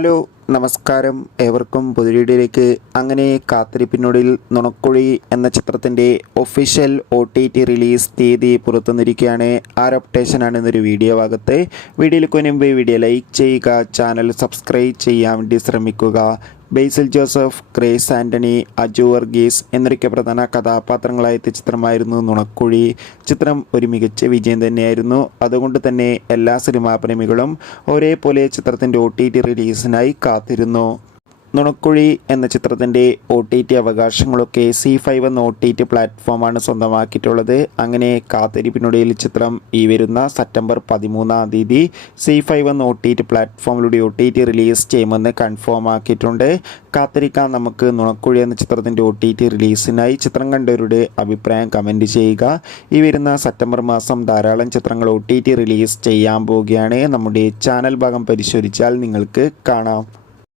Hello നമസ്കാരം, ഏവർക്കും പുതിയ അങ്ങനെ കാത്തിരിപ്പിനൊടുവിൽ നുണക്കുഴി എന്ന ചിത്രത്തിൻ്റെ ഒഫീഷ്യൽ OTT റിലീസ് തീയതി പുറത്തുവന്നിരിക്കുകയാണ്. അപ്ഡേഷനാണ് ഇന്നൊരു വീഡിയോ ഭാഗത്ത്. വീഡിയോയിൽ മുൻപ് വീഡിയോ ലൈക്ക് ചെയ്യുക, ചാനൽ സബ്സ്ക്രൈബ് ചെയ്യാൻ വേണ്ടി ശ്രമിക്കുക. ബേസിൽ ജോസഫ്, ഗ്രേസ് ആൻ്റണി, അജു വർഗീസ് എന്നൊക്കെ പ്രധാന കഥാപാത്രങ്ങളായ ചിത്രമായിരുന്നു നുണക്കുഴി. ചിത്രം ഒരു മികച്ച വിജയം തന്നെയായിരുന്നു. അതുകൊണ്ട് തന്നെ എല്ലാ സിനിമാ പ്രേമികളും ഒരേപോലെ ചിത്രത്തിൻ്റെ OTT റിലീസിനായി കാത്തിരുന്നു. നുണക്കുഴി എന്ന ചിത്രത്തിൻ്റെ OTT അവകാശങ്ങളൊക്കെ C5 എന്ന OTT പ്ലാറ്റ്ഫോമാണ് സ്വന്തമാക്കിയിട്ടുള്ളത്. അങ്ങനെ കാത്തിരിപ്പിനൊടുവിൽ ചിത്രം ഈ വരുന്ന സെപ്റ്റംബർ 13-ാം തീയതി C5 എന്ന OTT പ്ലാറ്റ്ഫോമിലൂടെ OTT റിലീസ് ചെയ്യുമെന്ന് കൺഫേം ആക്കിയിട്ടുണ്ട്. കാത്തിരിക്കാൻ നമുക്ക് നുണക്കുഴി എന്ന ചിത്രത്തിൻ്റെ OTT റിലീസിനായി. ചിത്രം കണ്ടവരുടെ അഭിപ്രായം കമൻറ്റ് ചെയ്യുക. ഈ വരുന്ന സെപ്റ്റംബർ മാസം ധാരാളം ചിത്രങ്ങൾ OTT റിലീസ് ചെയ്യാൻ പോവുകയാണ്. നമ്മുടെ ചാനൽ ഭാഗം പരിശോധിച്ചാൽ നിങ്ങൾക്ക് കാണാം.